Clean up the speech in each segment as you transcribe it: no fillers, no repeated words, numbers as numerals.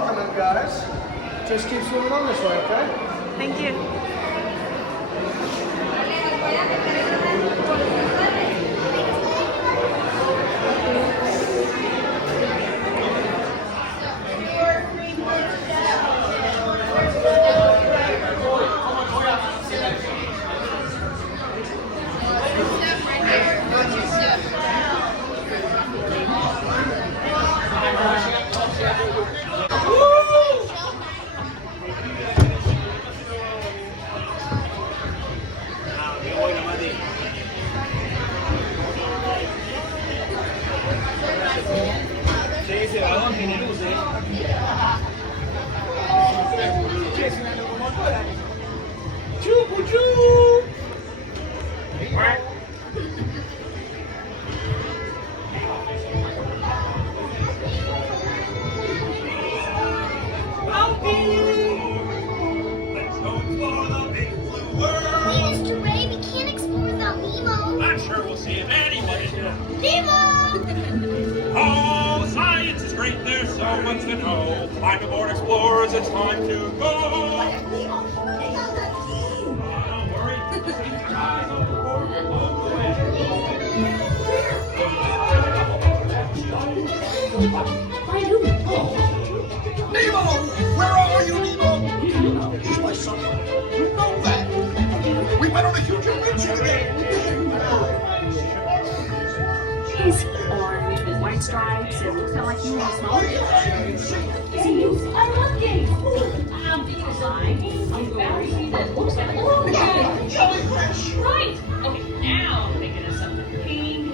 welcome in, guys. Just keep swimming on this way, okay? Thank you. Oh, science is great, there's so much to know. Climb aboard, explorers, it's time to go. Don't worry, keep your eyes on the board. Nemo! Where are you, Nemo? He's my son. You know that. We went on a huge adventure today. He's orange with white stripes. It looks kind of like you want to smell it. Games. I love games. I'm very that looks like Jellyfish! right. Okay, now I'm thinking of something pink.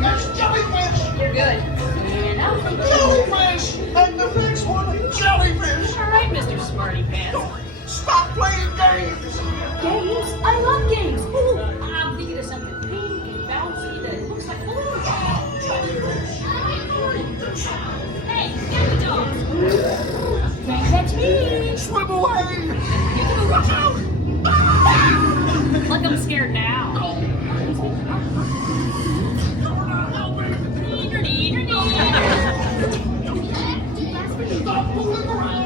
That's jellyfish! You're good. And now I'm thinking Jellyfish! And the next one, jellyfish! all right, Mr. Smarty Pants. Stop playing games! Games? I love games. Ooh, I'm thinking of something pink and bouncy that looks like Hey, get the dogs. Don't catch me. Swim away! Watch out! Look, I'm scared now. Stop moving around!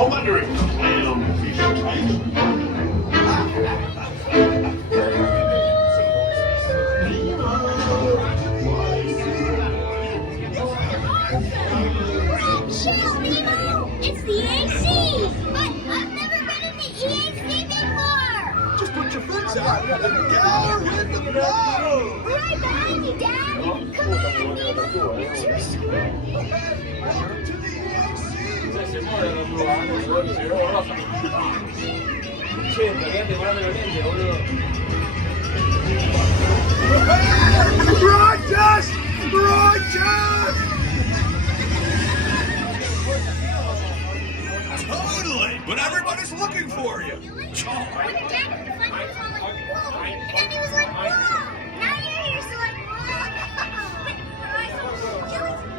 I wonder if clownfish taste. Chill, Nemo! It's the AC! But I've never been in the EAC before! Just put your fins out. Go with the flow. Right behind you, Dad! Come on, Nemo! Use your script! Welcome to the EAC. Righteous! Righteous! Totally! But everybody's looking for you. When the dad heard the fun, he was all like, whoa! And then he was like, whoa! Now you're here, so like, whoa! But I saw jellyfish.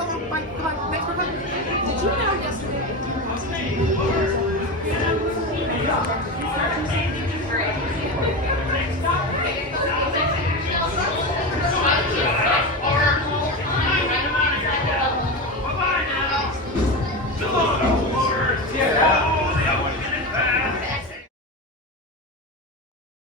come on, come on.